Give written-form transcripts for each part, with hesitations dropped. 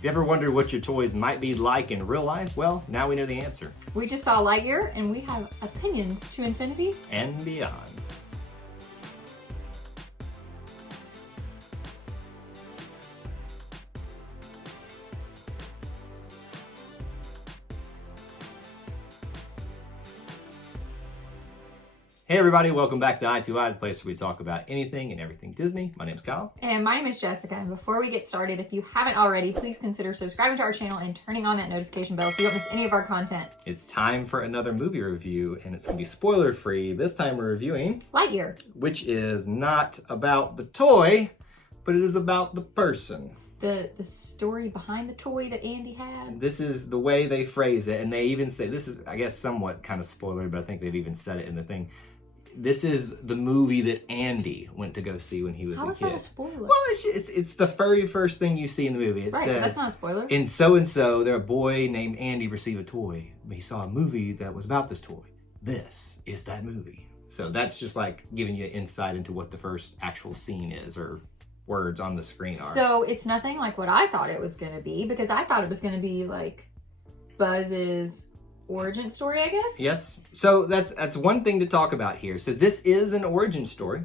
If you ever wondered what your toys might be like in real life, well, now we know the answer. We just saw Lightyear and we have opinions to infinity and beyond. Hey everybody, welcome back to Eye2Eye, the place where we talk about anything and everything Disney. My name's Kyle. And my name is Jessica. And before we get started, if you haven't already, please consider subscribing to our channel and turning on that notification bell so you don't miss any of our content. It's time for another movie review, and it's going to be spoiler-free. This time we're reviewing Lightyear, which is not about the toy, but it is about the person. the story behind the toy that Andy had. This is the way they phrase it, and they even say, this is, I guess, somewhat kind of spoiler, but I think they've even said it in the thing. This is the movie that Andy went to go see when he was a kid. How is that a spoiler? Well, it's the very first thing you see in the movie. It right, says, so that's not a spoiler. In so-and-so, there a boy named Andy received a toy. He saw a movie that was about this toy. This is that movie. So that's just like giving you insight into what the first actual scene is, or words on the screen are. So it's nothing like what I thought it was going to be, because I thought it was going to be like Buzz's origin story, I guess? Yes. So that's one thing to talk about here. So this is an origin story,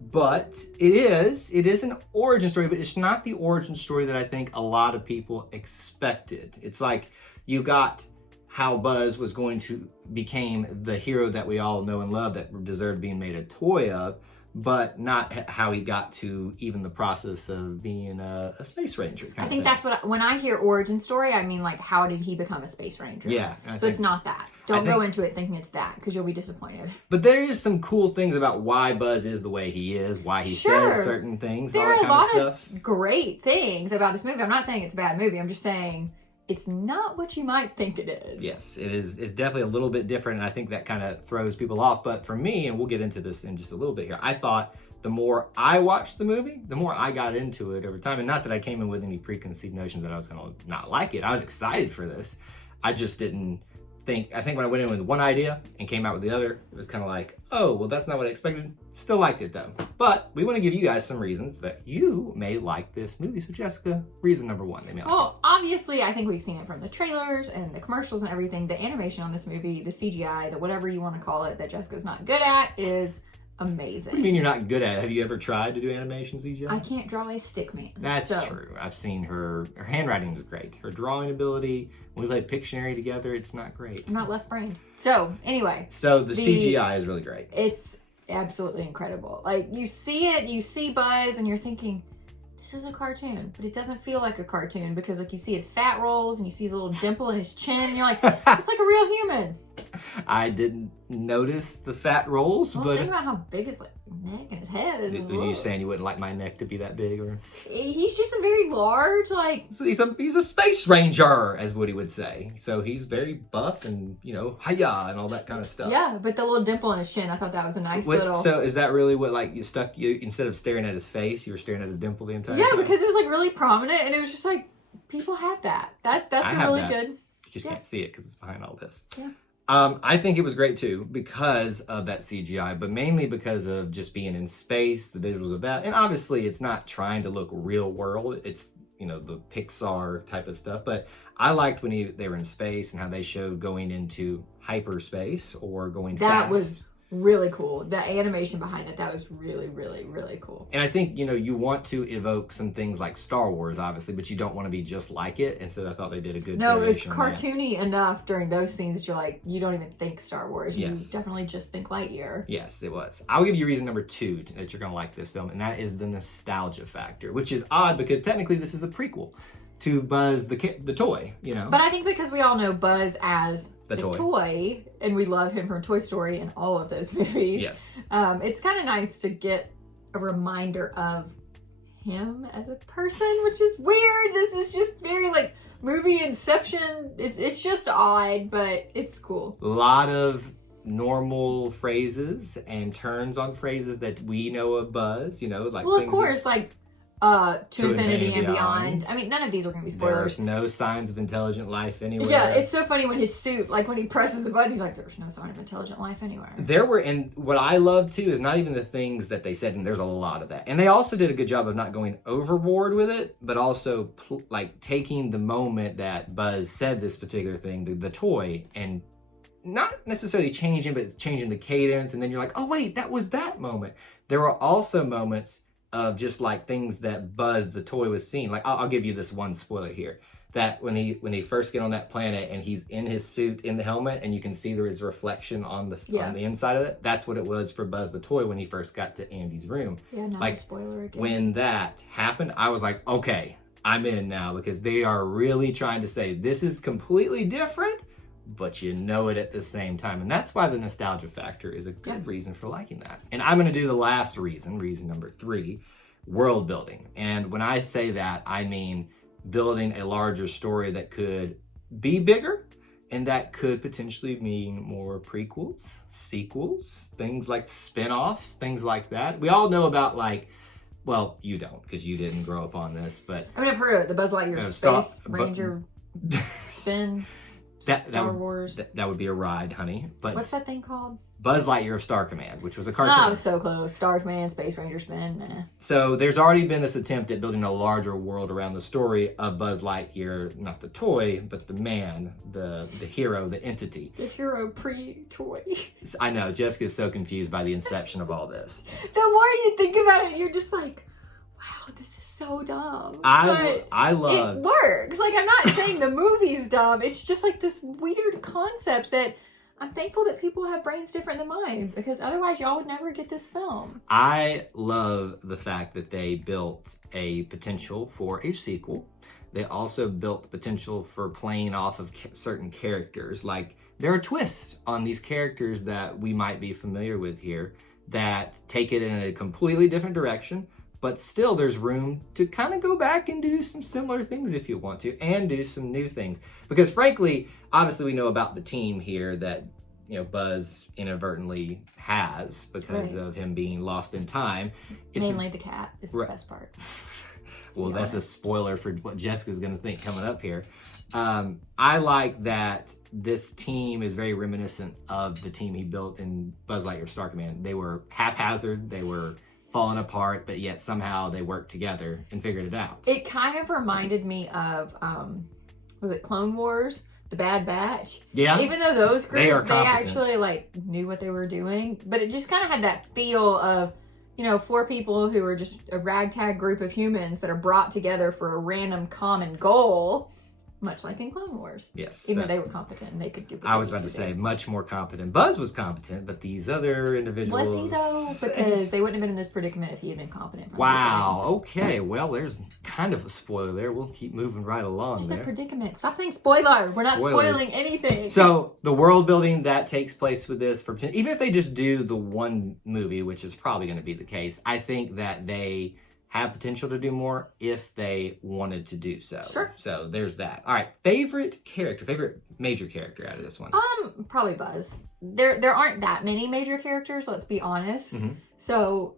but it is an origin story, but it's not the origin story that I think a lot of people expected. It's like you got how Buzz was going to became the hero that we all know and love that deserved being made a toy of, but not how he got to even the process of being a space ranger. I think that's what, when I hear origin story, I mean like, how did he become a space ranger? Yeah. So it's not that. Don't go into it thinking it's that, because you'll be disappointed. But there is some cool things about why Buzz is the way he is, why he says certain things, there all that are kind a lot of stuff. Of great things about this movie. I'm not saying it's a bad movie. I'm just saying it's not what you might think it is. Yes, it is. It's definitely a little bit different, and I think that kind of throws people off. But for me, and we'll get into this in just a little bit here, I thought the more I watched the movie, the more I got into it over time. And not that I came in with any preconceived notions that I was going to not like it. I was excited for this. I just didn't think, I think when I went in with one idea and came out with the other, it was kind of like, oh, well, that's not what I expected. Still liked it though. But we want to give you guys some reasons that you may like this movie. So Jessica, reason number one, they may like it. Well, obviously, I think we've seen it from the trailers and the commercials and everything. The animation on this movie, the CGI, the whatever you want to call it, that Jessica's not good at, is amazing. What do you mean you're not good at it? Have you ever tried to do animation CGI? I can't draw a stick man. That's true. I've seen her handwriting is great. Her drawing ability, when we played Pictionary together, it's not great. I'm not left-brained. So, anyway. So the CGI is really great. It's absolutely incredible. Like, you see it, you see Buzz, and you're thinking, this is a cartoon, but it doesn't feel like a cartoon, because like you see his fat rolls and you see his little dimple in his chin, and you're like, this looks like a real human. I didn't notice the fat rolls, well, but think about how big his neck and his head is. Are you saying you wouldn't like my neck to be that big, or? He's just a very large, like. So he's a space ranger, as Woody would say. So he's very buff and hiya and all that kind of stuff. Yeah, but the little dimple in his chin, I thought that was a nice little. So is that really what you instead of staring at his face, you were staring at his dimple the entire time? Yeah, because it was like really prominent, and it was just like people have that. That's really good. You just can't see it because it's behind all this. Yeah. I think it was great too because of that CGI, but mainly because of just being in space, the visuals of that. And obviously it's not trying to look real world. It's, the Pixar type of stuff. But I liked when they were in space and how they showed going into hyperspace or going fast. That was really cool. The animation behind it, that was really, really, really cool. And I think, you want to evoke some things like Star Wars, obviously, but you don't want to be just like it. And so I thought they did a good No, it was cartoony enough during those scenes that you're like, you don't even think Star Wars. Yes. You definitely just think Lightyear. Yes, it was. I'll give you reason number 2 that you're going to like this film, and that is the nostalgia factor, which is odd because technically this is a prequel to Buzz the toy, But I think because we all know Buzz as the toy, and we love him from Toy Story and all of those movies. Yes. It's kind of nice to get a reminder of him as a person, which is weird. This is just very like movie Inception. It's just odd, but it's cool. A lot of normal phrases and turns on phrases that we know of Buzz, like. Well, of course, like To Infinity and Beyond. I mean, none of these are going to be spoilers. There's no signs of intelligent life anywhere. Yeah, it's so funny when his suit, like when he presses the button, he's like, there's no sign of intelligent life anywhere. There were, and what I love too is not even the things that they said, and there's a lot of that. And they also did a good job of not going overboard with it, but also like taking the moment that Buzz said this particular thing, the toy, and not necessarily changing, but it's changing the cadence. And then you're like, oh wait, that was that moment. There were also moments of just like things that Buzz the toy was seeing. Like I'll give you this one spoiler here. That when they first get on that planet and he's in his suit in the helmet and you can see there is reflection on the inside of it. That's what it was for Buzz the toy when he first got to Andy's room. Yeah, not like, a spoiler again. When that happened, I was like, okay, I'm in now, because they are really trying to say this is completely different, but you know it at the same time. And that's why the nostalgia factor is a good reason for liking that. And I'm going to do the last reason number 3, world building. And when I say that, I mean building a larger story that could be bigger and that could potentially mean more prequels, sequels, things like spin-offs, things like that. We all know about like, well, you don't because you didn't grow up on this, but I mean, I've heard of it, the Buzz Lightyear Space Ranger spin. Star Wars. That would be a ride, honey. But what's that thing called? Buzz Lightyear of Star Command, which was a cartoon. Oh, I was so close. Star Command, Space Ranger spin. Nah. So there's already been this attempt at building a larger world around the story of Buzz Lightyear, not the toy, but the man, the hero, the entity. The hero pre-toy. I know, Jessica's so confused by the inception of all this. The more you think about it, you're just like, wow, this is so dumb. I love it works. Like, I'm not saying the movie's dumb. It's just like this weird concept that I'm thankful that people have brains different than mine, because otherwise y'all would never get this film. I love the fact that they built a potential for a sequel. They also built the potential for playing off of certain characters. Like, there are twists on these characters that we might be familiar with here that take it in a completely different direction. But still, there's room to kind of go back and do some similar things if you want to, and do some new things. Because frankly, obviously we know about the team here that, you know, Buzz inadvertently has because of him being lost in time. Mainly the cat is the best part. Well, that's a spoiler for what Jessica's going to think coming up here. I like that this team is very reminiscent of the team he built in Buzz Lightyear Star Command. They were haphazard. They were falling apart, but yet somehow they worked together and figured it out. It kind of reminded me of, was it Clone Wars? The Bad Batch? Yeah. Even though those groups, they competent. actually like knew what they were doing, but it just kind of had that feel of, you know, 4 people who are just a ragtag group of humans that are brought together for a random common goal. Much like in Clone Wars. Yes. Even though they were competent and they could do what I was about to say, much more competent. Buzz was competent, but these other individuals... Was he though? Because they wouldn't have been in this predicament if he had been competent. Wow. Okay. Well, there's kind of a spoiler there. We'll keep moving right along Just there. a predicament. Stop saying spoiler. We're not spoiling anything. So the world building that takes place with this, even if they just do the one movie, which is probably going to be the case, I think that they have potential to do more if they wanted to do so. Sure. So there's that. All right. Favorite major character out of this one? Probably Buzz. There aren't that many major characters, let's be honest. Mm-hmm. So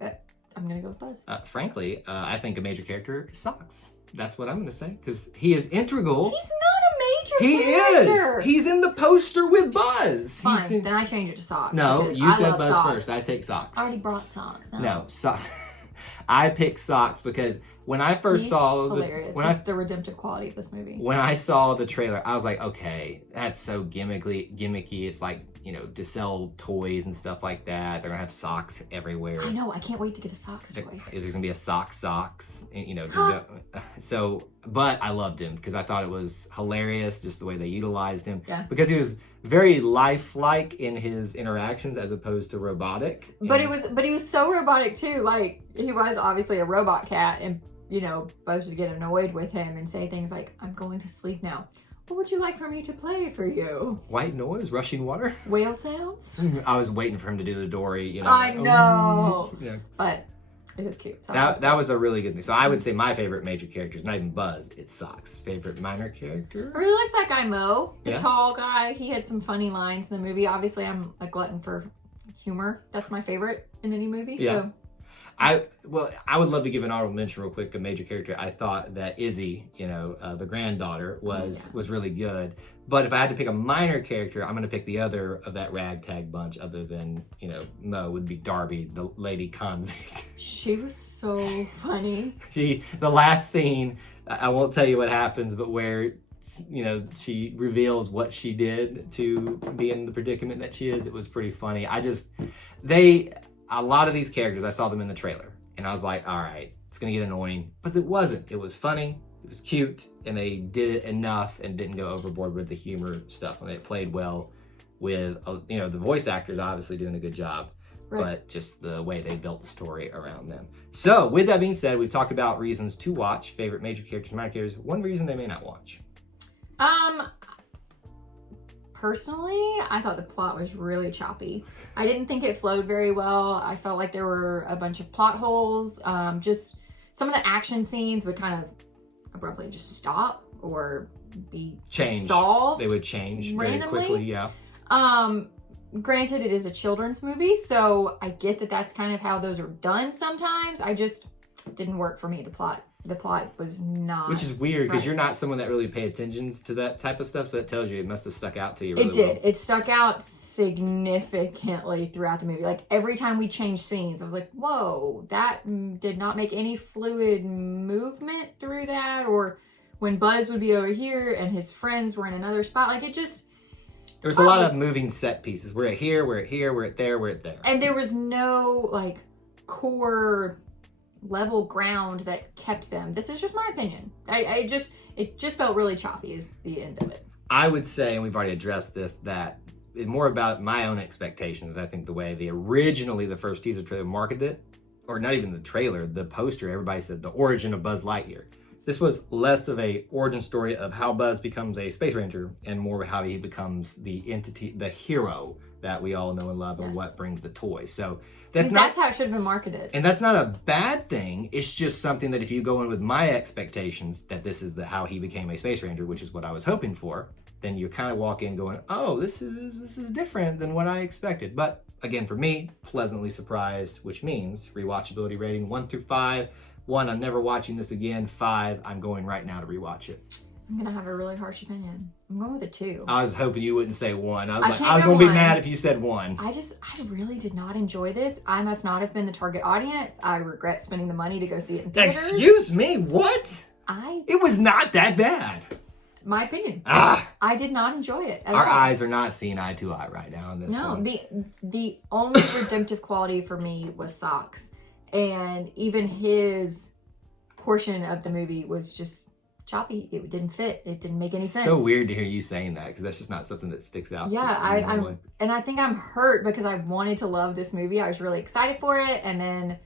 I'm going to go with Buzz. Frankly, I think a major character is Socks. That's what I'm going to say, because he is integral. He's not a major character. He is. He's in the poster with Buzz. Fine, then I change it to Socks. No, you said Buzz first. I take Socks. I already brought Socks. No, Socks. I picked Socks because when I first saw He's the redemptive quality of this movie. When I saw the trailer, I was like, okay, that's so gimmicky. It's like, you know, to sell toys and stuff like that. They're gonna have socks everywhere. I know. I can't wait to get a Socks toy. There's gonna be a socks, you know. So, but I loved him because I thought it was hilarious just the way they utilized him. Yeah. Because he was very lifelike in his interactions as opposed to robotic. But he was so robotic too. Like, he was obviously a robot cat, and you know, Buzz would get annoyed with him and say things like, "I'm going to sleep now. What would you like for me to play for you?" White noise, rushing water, whale sounds. I was waiting for him to do the Dory. You know, I know, yeah. But it was cute. So that was a really good thing. So I would say my favorite major character is not even Buzz, it's Socks. Favorite minor character? I really like that guy Mo, the tall guy. He had some funny lines in the movie. Obviously, I'm a glutton for humor. That's my favorite in any movie. Yeah. So I would love to give an honorable mention real quick, a major character. I thought that Izzy, the granddaughter, was really good. But if I had to pick a minor character, I'm going to pick the other of that ragtag bunch other than, Mo, would be Darby, the lady convict. She was so funny. The last scene, I won't tell you what happens, but where, she reveals what she did to be in the predicament that she is, it was pretty funny. A lot of these characters, I saw them in the trailer, and I was like, all right, it's going to get annoying. But it wasn't. It was funny. It was cute, and they did it enough and didn't go overboard with the humor stuff. And they played well with, the voice actors obviously doing a good job, but just the way they built the story around them. So with that being said, we've talked about reasons to watch, favorite major characters, minor characters, one reason they may not watch. Personally, I thought the plot was really choppy. I didn't think it flowed very well. I felt like there were a bunch of plot holes. Just some of the action scenes would kind of abruptly just stop or be solved. They would change randomly. Very quickly, yeah. Granted, it is a children's movie, so I get that that's kind of how those are done sometimes. I just didn't work for me, the plot. The plot was not. Which is weird because you're not someone that really pay attention to that type of stuff, so that tells you it must have stuck out to you really well. It stuck out significantly throughout the movie. Like every time we changed scenes, I was like, whoa, that did not make any fluid movement through that. Or when Buzz would be over here and his friends were in another spot, like it just... There was a lot of moving set pieces. We're at here, we're at here, we're at there, we're at there. And there was no like core level ground that kept them. This is just my opinion. It just felt really choppy is the end of it. I would say, and we've already addressed this, that it's more about my own expectations. I think the way the first teaser trailer marketed it, or not even the trailer, the poster, everybody said the origin of Buzz Lightyear. This was less of a origin story of how Buzz becomes a space ranger and more of how he becomes the entity, the hero that we all know and love, and what brings the toy. So that's how it should have been marketed. And that's not a bad thing. It's just something that if you go in with my expectations that this is how he became a space ranger, which is what I was hoping for, then you kind of walk in going, oh, this is different than what I expected. But again, for me, pleasantly surprised, which means rewatchability rating 1 through 5. 1, I'm never watching this again. 5, I'm going right now to rewatch it. I'm gonna have a really harsh opinion. I'm going with a 2. I was hoping you wouldn't say 1. I was gonna be mad if you said 1. I really did not enjoy this. I must not have been the target audience. I regret spending the money to go see it in theaters. Excuse me, what? It was not that bad. My opinion. I did not enjoy it at all. Our eyes are not seeing eye to eye right now on this one. No, the only redemptive quality for me was Socks. And even his portion of the movie was just choppy. It didn't fit. It didn't make any sense. So weird to hear you saying that because that's just not something that sticks out. Yeah, I think I'm hurt because I wanted to love this movie. I was really excited for it, and then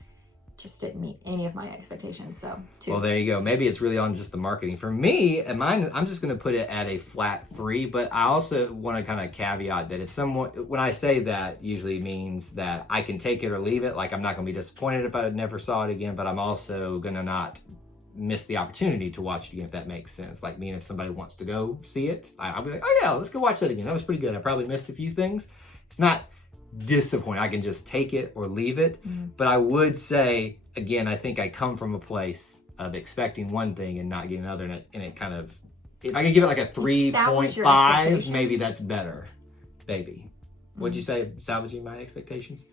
just didn't meet any of my expectations. So 2. Well, there you go. Maybe it's really on just the marketing. For me, and mine, I'm just going to put it at a flat 3. But I also want to kind of caveat that when I say that, usually means that I can take it or leave it. Like I'm not going to be disappointed if I never saw it again, but I'm also going to not miss the opportunity to watch it again, if that makes sense. Like me, and if somebody wants to go see it, I'll be like, oh yeah, let's go watch that again. That was pretty good. I probably missed a few things. It's not disappointing. I can just take it or leave it. But I would say, again, I think I come from a place of expecting one thing and not getting another, and it kind of, if I could give it like a 3.5, maybe that's better. Maybe. What'd you say, salvaging my expectations?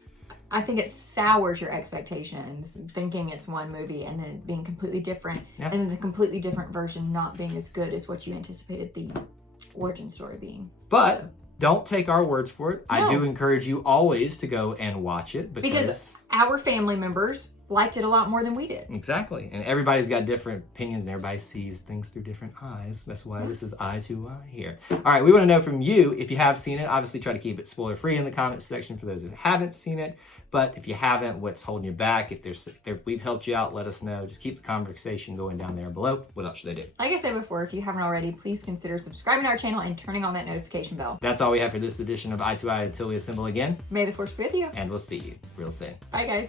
I think it sours your expectations, thinking it's one movie and then being completely different, and then the completely different version not being as good as what you anticipated the origin story being. But don't take our words for it. No. I do encourage you always to go and watch it because our family members liked it a lot more than we did. Exactly. And everybody's got different opinions and everybody sees things through different eyes. That's why this is eye to eye here. All right, we want to know from you if you have seen it. Obviously, try to keep it spoiler free in the comments section for those who haven't seen it. But if you haven't, what's holding you back? If we've helped you out, let us know. Just keep the conversation going down there below. What else should they do? Like I said before, if you haven't already, please consider subscribing to our channel and turning on that notification bell. That's all we have for this edition of Eye to Eye until we assemble again. May the force be with you. And we'll see you real soon. Bye, guys.